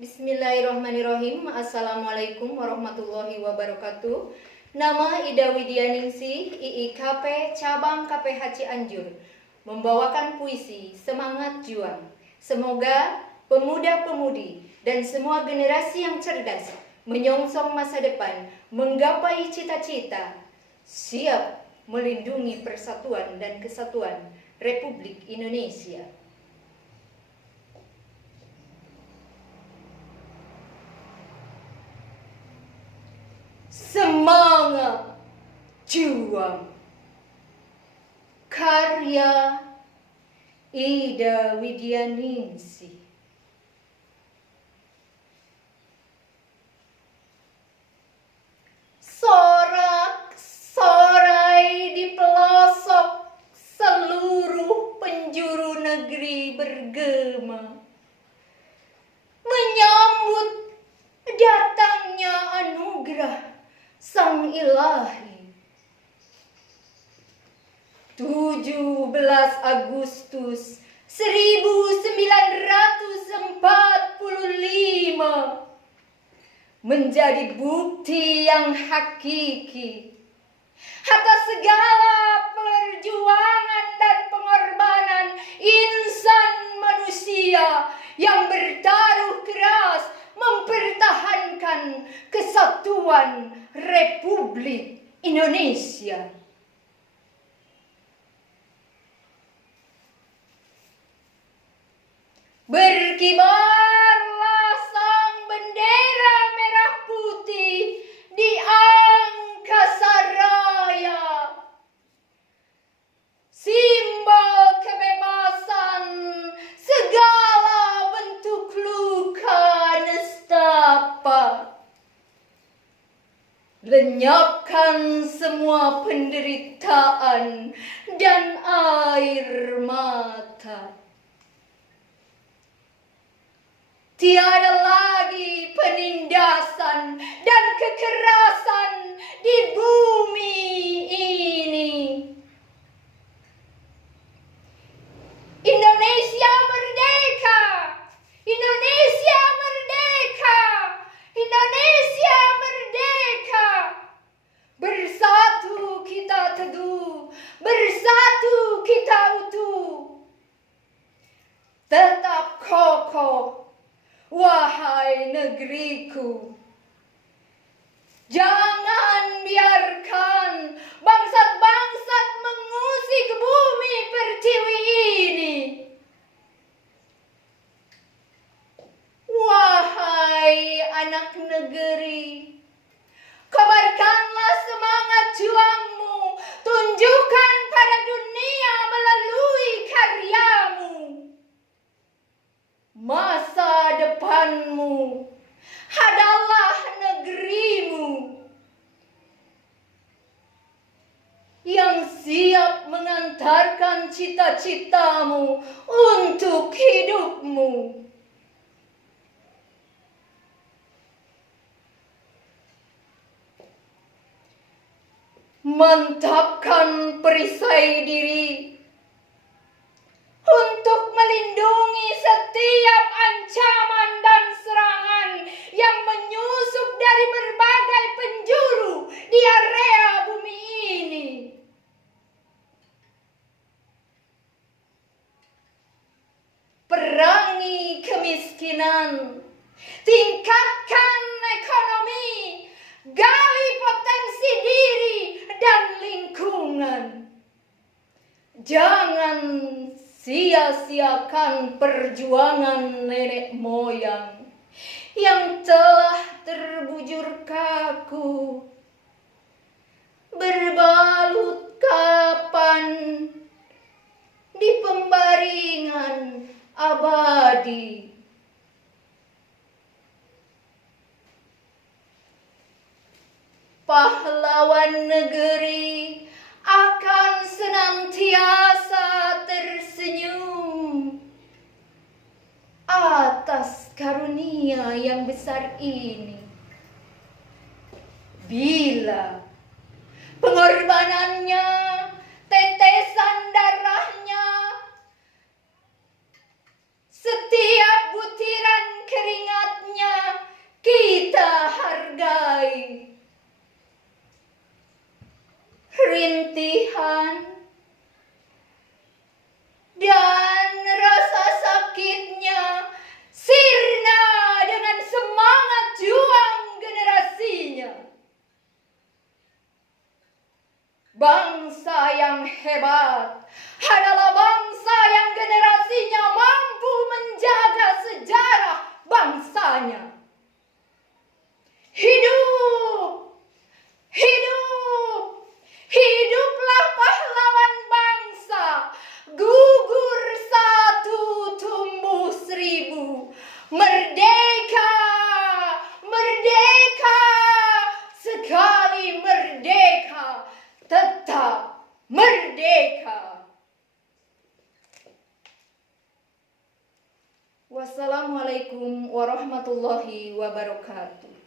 Bismillahirrahmanirrahim. Assalamualaikum warahmatullahi wabarakatuh. Nama Ida Widyaningsih, IIKP Cabang KPH Cianjur, membawakan puisi Semangat Juang. Semoga pemuda-pemudi dan semua generasi yang cerdas menyongsong masa depan, menggapai cita-cita, siap melindungi persatuan dan kesatuan Republik Indonesia. Semangat Juang. Karya Ida Widyaningsih. Sorak-sorai di pelosok seluruh penjuru negeri bergema, menyambut datangnya anugerah Sang Ilahi. 17 Agustus 1945 menjadi bukti yang hakiki atas segala perjuangan dan pengorbanan insan manusia yang bertaruh keras mempertahankan kesatuan Republik Indonesia. Berkibarlah sang bendera merah putih di angkasa raya, simbol kebebasan segala bentuk luka nestapa. Lenyapkan semua penderitaan dan air mata. Tiada lagi penindasan dan kekerasan di bumi ini. Indonesia merdeka! Indonesia merdeka! Indonesia merdeka! Bersatu kita teguh, bersatu kita utuh. Tetap kokoh, wahai negeriku. Jangan biarkan bangsat-bangsat mengusik bumi pertiwi ini. Wahai anak negeri, kabarkanlah semangat juangmu, tunjukkan pada dunia melalui karyamu. Masa depanmu adalah negerimu yang siap mengantarkan cita-citamu untuk hidupmu. Mantapkan perisai diri untuk melindungi setiap ancaman dan serangan yang menyusup dari berbagai penjuru di area bumi ini. Perangi kemiskinan, tingkatkan ekonomi, gali potensi diri dan lingkungan. Jangan sia-siakan perjuangan nenek moyang yang telah terbujur kaku, berbalut kapan di pembaringan abadi. Pahlawan negeri akan senantiasa tersenyum atas karunia yang besar ini. Bila pengorbanannya, tetesan darahnya, setiap butiran keringatnya Wassalamualaikum warahmatullahi wabarakatuh.